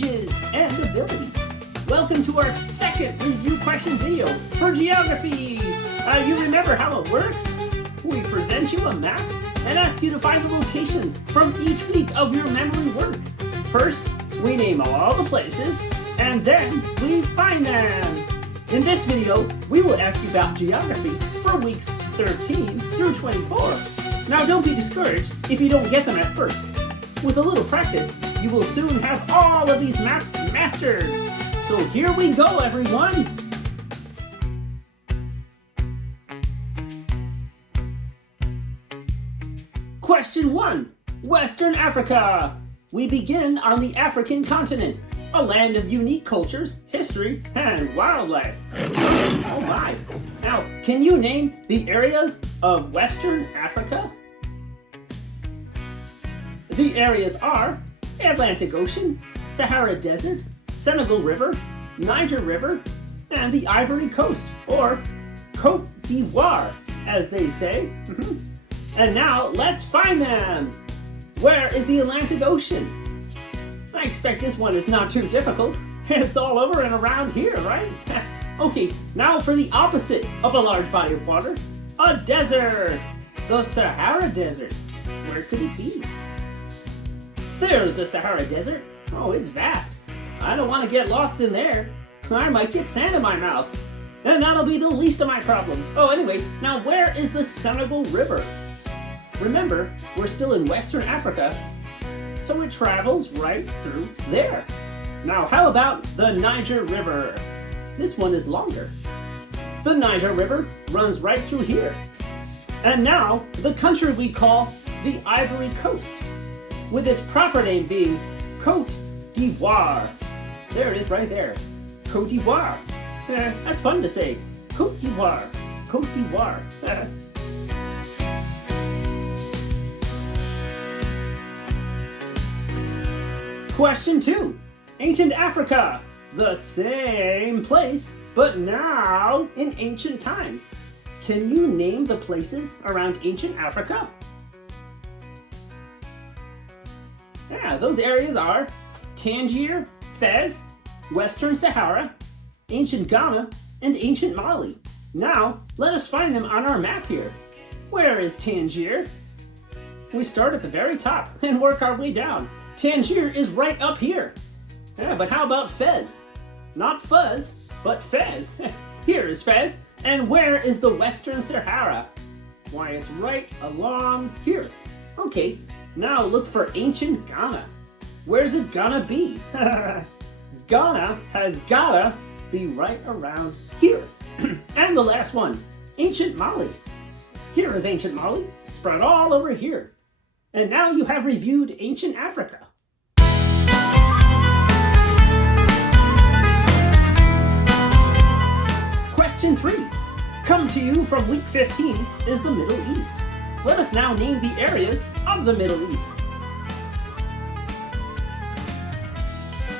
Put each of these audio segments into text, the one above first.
ages, and abilities. Welcome to our second review question video for geography. You remember how it works? We present you a map and ask you to find the locations from each week of your memory work. First, we name all the places, and then we find them. In this video, we will ask you about geography for weeks 13 through 24. Now don't be discouraged if you don't get them at first. With a little practice, you will soon have all of these maps mastered. So here we go, everyone! Question 1. Western Africa. We begin on the African continent, a land of unique cultures, history, and wildlife. Oh my! Now, can you name the areas of Western Africa? The areas are Atlantic Ocean, Sahara Desert, Senegal River, Niger River, and the Ivory Coast, or Côte d'Ivoire, as they say. And now, let's find them! Where is the Atlantic Ocean? I expect this one is not too difficult. It's all over and around here, right? Okay, now for the opposite of a large body of water, a desert! The Sahara Desert. Where could it be? There's the Sahara Desert. Oh, it's vast. I don't want to get lost in there. I might get sand in my mouth. And that'll be the least of my problems. Oh, anyway, now where is the Senegal River? Remember, we're still in Western Africa, so it travels right through there. Now, how about the Niger River? This one is longer. The Niger River runs right through here. And now, the country we call the Ivory Coast, with its proper name being Côte d'Ivoire. There it is right there. Côte d'Ivoire. That's fun to say. Côte d'Ivoire. Côte d'Ivoire. Question 2. Ancient Africa. The same place, but now in ancient times. Can you name the places around ancient Africa? Yeah, those areas are Tangier, Fez, Western Sahara, ancient Ghana, and ancient Mali. Now, let us find them on our map here. Where is Tangier? We start at the very top and work our way down. Tangier is right up here. Yeah, but how about Fez? Not Fuzz, but Fez. Here is Fez. And where is the Western Sahara? Why, it's right along here. Okay, now look for ancient Ghana. Where's it gonna be? Ghana has gotta be right around here. And the last one, ancient Mali. Here is ancient Mali, spread all over here. And now you have reviewed ancient Africa. Question 3. Come to you from week 15 is the Middle East. Let us now name the areas of the Middle East.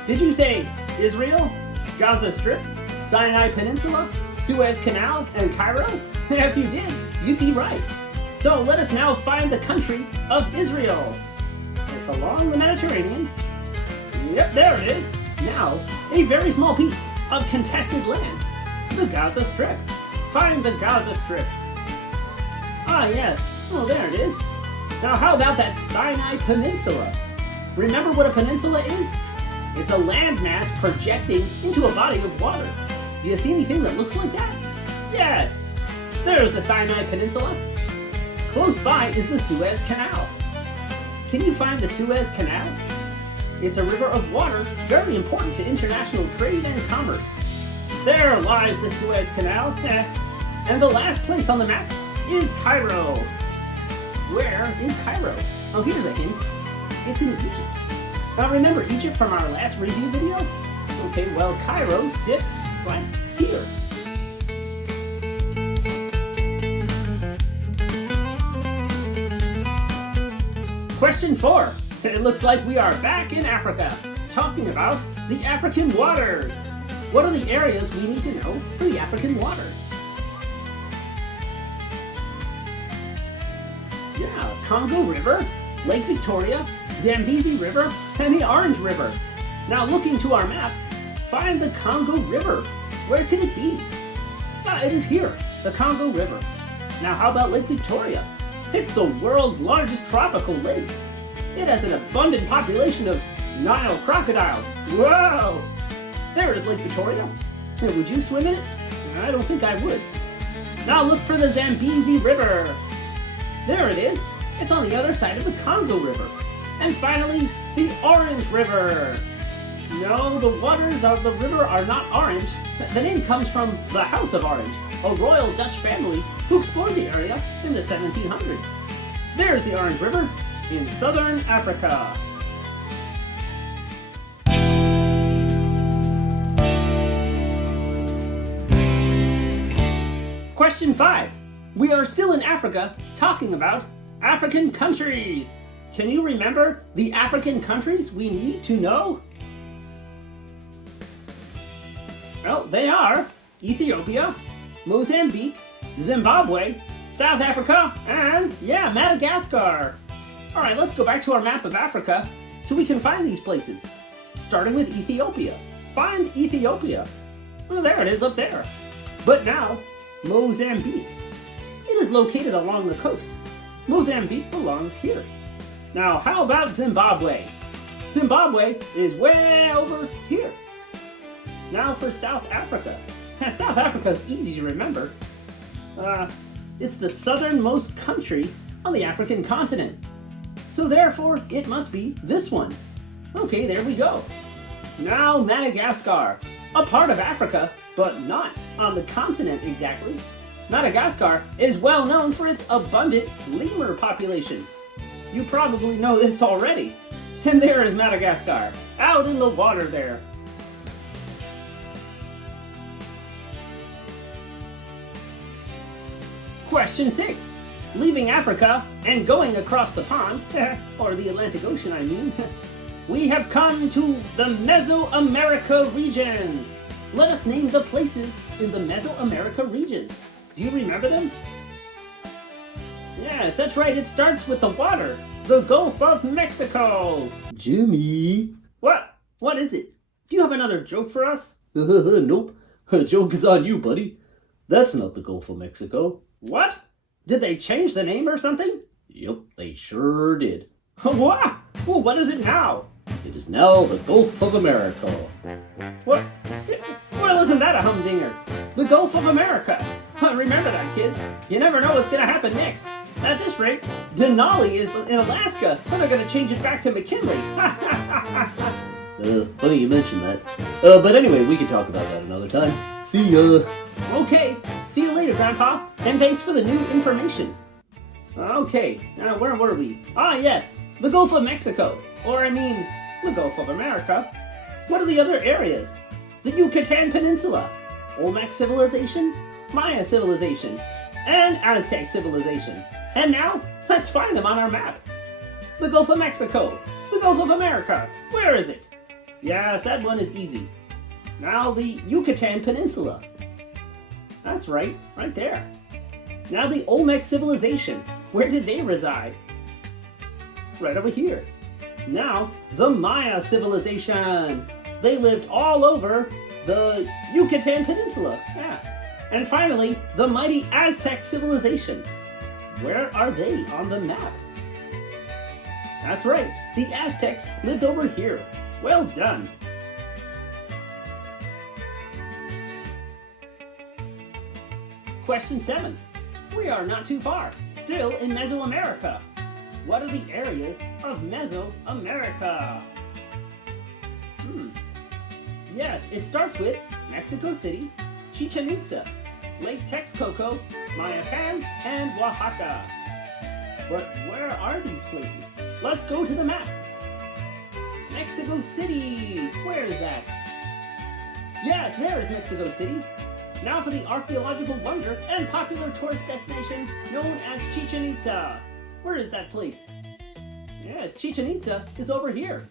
Did you say Israel, Gaza Strip, Sinai Peninsula, Suez Canal, and Cairo? If you did, you'd be right. So let us now find the country of Israel. It's along the Mediterranean. Yep, there it is. Now, a very small piece of contested land, the Gaza Strip. Find the Gaza Strip. Ah, yes. Oh, there it is. Now, how about that Sinai Peninsula? Remember what a peninsula is? It's a landmass projecting into a body of water. Do you see anything that looks like that? Yes. There's the Sinai Peninsula. Close by is the Suez Canal. Can you find the Suez Canal? It's a river of water very important to international trade and commerce. There lies the Suez Canal. And the last place on the map is Cairo. Where is Cairo? Oh, here's a hint. It's in Egypt. Now remember Egypt from our last review video? Okay, well, Cairo sits right here. Question 4. It looks like we are back in Africa, talking about the African waters. What are the areas we need to know for the African waters? Yeah, Congo River, Lake Victoria, Zambezi River, and the Orange River. Now looking to our map, find the Congo River. Where can it be? It is here, the Congo River. Now how about Lake Victoria? It's the world's largest tropical lake. It has an abundant population of Nile crocodiles. Whoa! There is Lake Victoria. Would you swim in it? I don't think I would. Now look for the Zambezi River. There it is. It's on the other side of the Congo River. And finally, the Orange River. No, the waters of the river are not orange. The name comes from the House of Orange, a royal Dutch family who explored the area in the 1700s. There's the Orange River in southern Africa. Question 5. We are still in Africa talking about African countries. Can you remember the African countries we need to know? Well, they are Ethiopia, Mozambique, Zimbabwe, South Africa, and Madagascar. All right, let's go back to our map of Africa so we can find these places. Starting with Ethiopia. Find Ethiopia. Well, there it is up there. But now, Mozambique. It is located along the coast. Mozambique belongs here. Now, how about Zimbabwe? Zimbabwe is way over here. Now for South Africa. South Africa is easy to remember. It's the southernmost country on the African continent. So therefore, it must be this one. Okay, there we go. Now Madagascar, a part of Africa, but not on the continent exactly. Madagascar is well known for its abundant lemur population. You probably know this already. And there is Madagascar, out in the water there. Question 6. Leaving Africa and going across the pond, or the Atlantic Ocean I mean, we have come to the Mesoamerica regions. Let us name the places in the Mesoamerica regions. Do you remember them? Yes, that's right, it starts with the water. The Gulf of Mexico. Jimmy! What? What is it? Do you have another joke for us? Nope. The joke is on you, buddy. That's not the Gulf of Mexico. What? Did they change the name or something? Yep, they sure did. What? Well, what is it now? It is now the Gulf of America. What? Well, isn't that a humdinger? The Gulf of America. Remember that, kids. You never know what's going to happen next. At this rate, Denali is in Alaska, but they're going to change it back to McKinley. Funny you mention that. But anyway, we can talk about that another time. See ya! Okay, see you later, Grandpa, and thanks for the new information. Okay, where were we? Yes, the Gulf of Mexico, or the Gulf of America. What are the other areas? The Yucatan Peninsula, Olmec Civilization, Maya Civilization, and Aztec Civilization. And now, let's find them on our map. The Gulf of Mexico, the Gulf of America, where is it? Yes, that one is easy. Now the Yucatan Peninsula. That's right, right there. Now the Olmec Civilization, where did they reside? Right over here. Now the Maya Civilization. They lived all over the Yucatan Peninsula. And finally, the mighty Aztec Civilization. Where are they on the map? That's right, the Aztecs lived over here. Well done. Question 7. We are not too far, still in Mesoamerica. What are the areas of Mesoamerica? Yes, it starts with Mexico City, Chichen Itza, Lake Texcoco, Mayapan, and Oaxaca. But where are these places? Let's go to the map. Mexico City! Where is that? Yes, there is Mexico City. Now for the archaeological wonder and popular tourist destination known as Chichen Itza. Where is that place? Yes, Chichen Itza is over here.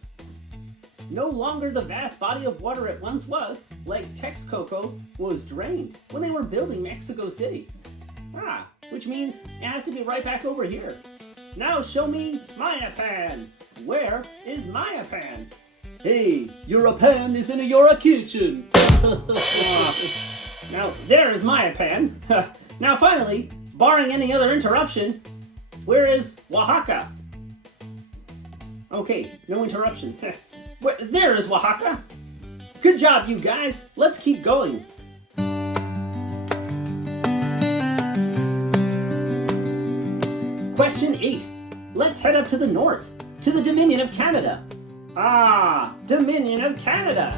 No longer the vast body of water it once was, Lake Texcoco was drained when they were building Mexico City. Which means it has to be right back over here. Now show me Mayapan. Where is Mayapan? Hey, your pan is in your kitchen. Now, there is my pan. Now, finally, barring any other interruption, where is Oaxaca? Okay, no interruptions. There is Oaxaca. Good job, you guys. Let's keep going. Question 8. Let's head up to the north, to the Dominion of Canada. Ah, Dominion of Canada.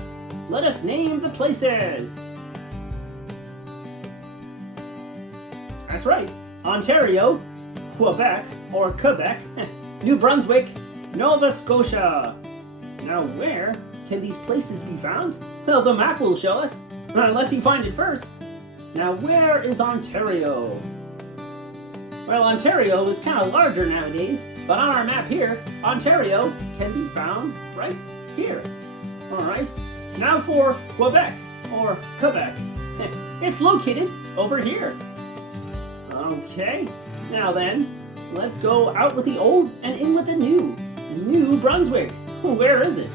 Let us name the places. That's right. Ontario, Quebec, or Quebec, New Brunswick, Nova Scotia. Now where can these places be found? Well, the map will show us, unless you find it first. Now where is Ontario? Well, Ontario is kind of larger nowadays, but on our map here, Ontario can be found right here. Alright, now for Quebec, or Quebec. It's located over here. Okay, now then, let's go out with the old and in with the new. New Brunswick. Where is it?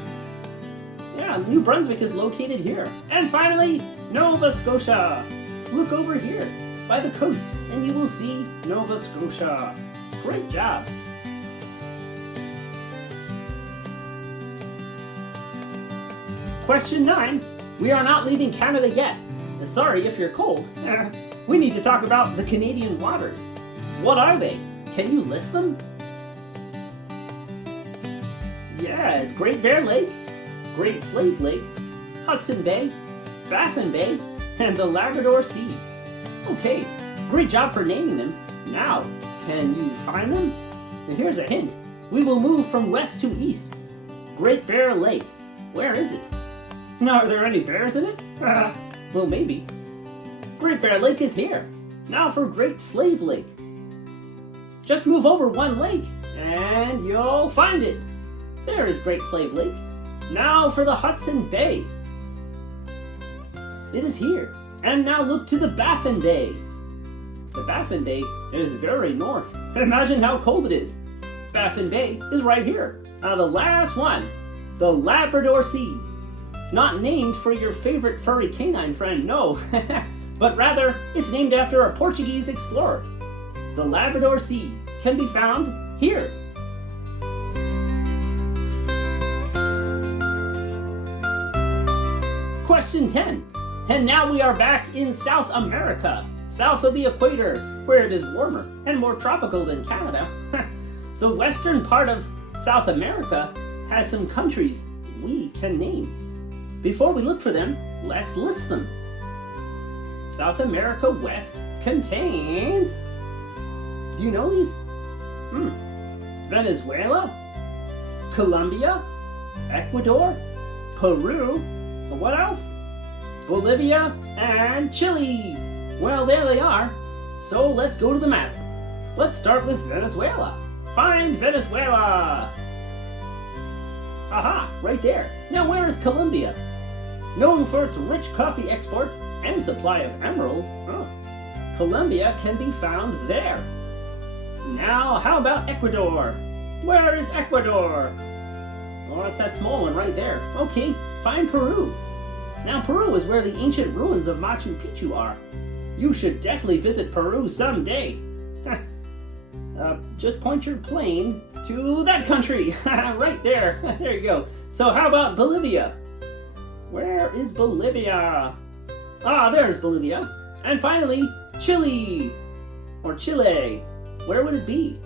Yeah, New Brunswick is located here. And finally, Nova Scotia. Look over here by the coast and you will see Nova Scotia. Great job. Question 9. We are not leaving Canada yet. Sorry if you're cold. We need to talk about the Canadian waters. What are they? Can you list them? Yes, Great Bear Lake, Great Slave Lake, Hudson Bay, Baffin Bay, and the Labrador Sea. Okay, great job for naming them. Now, can you find them? And here's a hint. We will move from west to east. Great Bear Lake. Where is it? Now, are there any bears in it? Well, maybe. Great Bear Lake is here. Now for Great Slave Lake. Just move over one lake and you'll find it. There is Great Slave Lake. Now for the Hudson Bay. It is here. And now look to the Baffin Bay. The Baffin Bay is very north. Imagine how cold it is. Baffin Bay is right here. Now the last one, the Labrador Sea. It's not named for your favorite furry canine friend, no. But rather, it's named after a Portuguese explorer. The Labrador Sea can be found here. Question 10. And now we are back in South America, south of the equator, where it is warmer and more tropical than Canada. The western part of South America has some countries we can name. Before we look for them, let's list them. South America West contains... Do you know these? Venezuela, Colombia, Ecuador, Peru, what else? Bolivia, and Chile. Well, there they are. So let's go to the map. Let's start with Venezuela. Find Venezuela. Aha, right there. Now where is Colombia? Known for its rich coffee exports and supply of emeralds, Colombia can be found there. Now, how about Ecuador? Where is Ecuador? Oh, it's that small one right there. Okay, find Peru. Now, Peru is where the ancient ruins of Machu Picchu are. You should definitely visit Peru someday. Just point your plane to that country. Right there. There you go. So how about Bolivia? Where is Bolivia? Ah, there's Bolivia. And finally, Chile. Or Chile. Where would it be?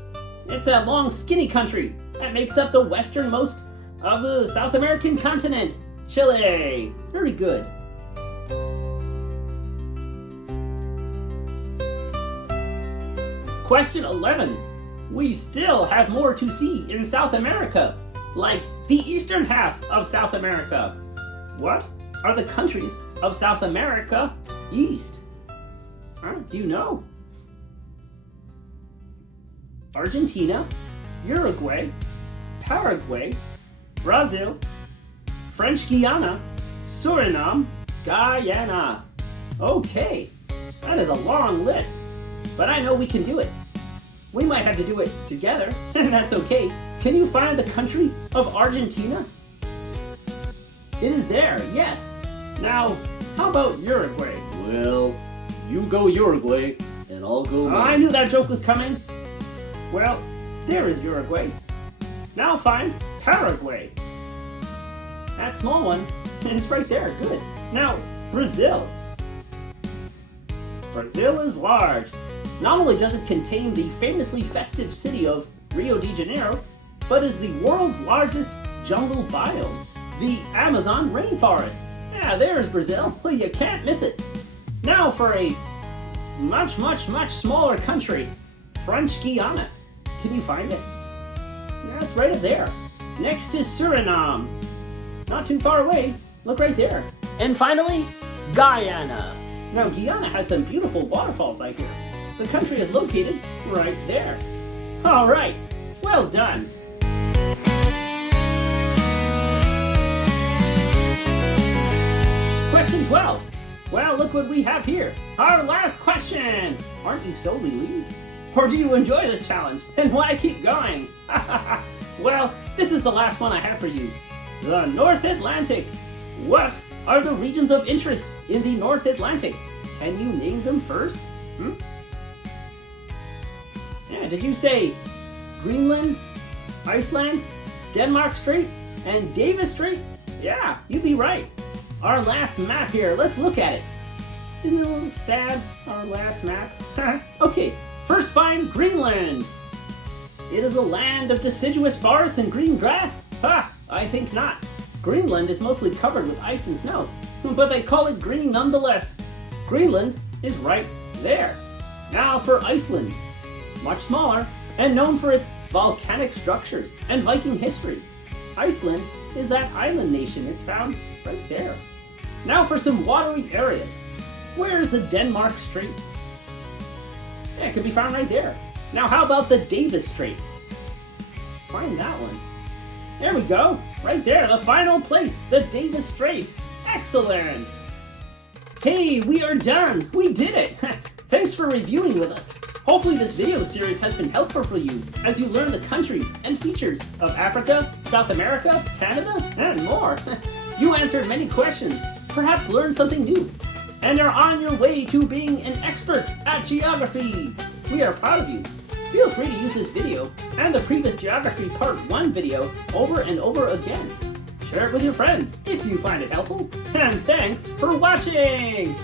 It's that long, skinny country that makes up the westernmost of the South American continent. Chile. Very good. Question 11. We still have more to see in South America, like the eastern half of South America. What are the countries of South America east? Do you know? Argentina, Uruguay, Paraguay, Brazil, French Guiana, Suriname, Guyana. Okay, that is a long list, but I know we can do it. We might have to do it together, and that's okay. Can you find the country of Argentina? It is there, yes. Now, how about Uruguay? Well, you go Uruguay, and I'll go Oh, I knew that joke was coming. Well, there is Uruguay. Now find Paraguay. That small one, it's right there, good. Now, Brazil. Brazil is large. Not only does it contain the famously festive city of Rio de Janeiro, but is the world's largest jungle biome, the Amazon rainforest. Yeah, there's Brazil. Well, you can't miss it. Now for a much, much, much smaller country, French Guiana. Can you find it? Yeah, it's right up there. Next is Suriname. Not too far away. Look right there. And finally, Guyana. Now, Guyana has some beautiful waterfalls, I hear. The country is located right there. All right, well done. Question 12. Well, look what we have here. Our last question. Aren't you so relieved? Or do you enjoy this challenge and want to keep going? Well, this is the last one I have for you. The North Atlantic. What are the regions of interest in the North Atlantic? Can you name them first? Yeah, did you say Greenland, Iceland, Denmark Strait, and Davis Strait? Yeah, you'd be right. Our last map here, let's look at it. Isn't it a little sad, our last map? Okay, first find Greenland. It is a land of deciduous forests and green grass? Ha, I think not. Greenland is mostly covered with ice and snow, but they call it green nonetheless. Greenland is right there. Now for Iceland. Much smaller, and known for its volcanic structures and Viking history. Iceland is that island nation. It's found right there. Now for some watery areas. Where's the Denmark Strait? Yeah, it can be found right there. Now how about the Davis Strait? Find that one. There we go. Right there, the final place, the Davis Strait. Excellent. Hey, we are done. We did it. Thanks for reviewing with us. Hopefully this video series has been helpful for you as you learn the countries and features of Africa, South America, Canada, and more. You answered many questions, perhaps learned something new, and are on your way to being an expert at geography. We are proud of you. Feel free to use this video and the previous Geography Part 1 video over and over again. Share it with your friends if you find it helpful, and thanks for watching!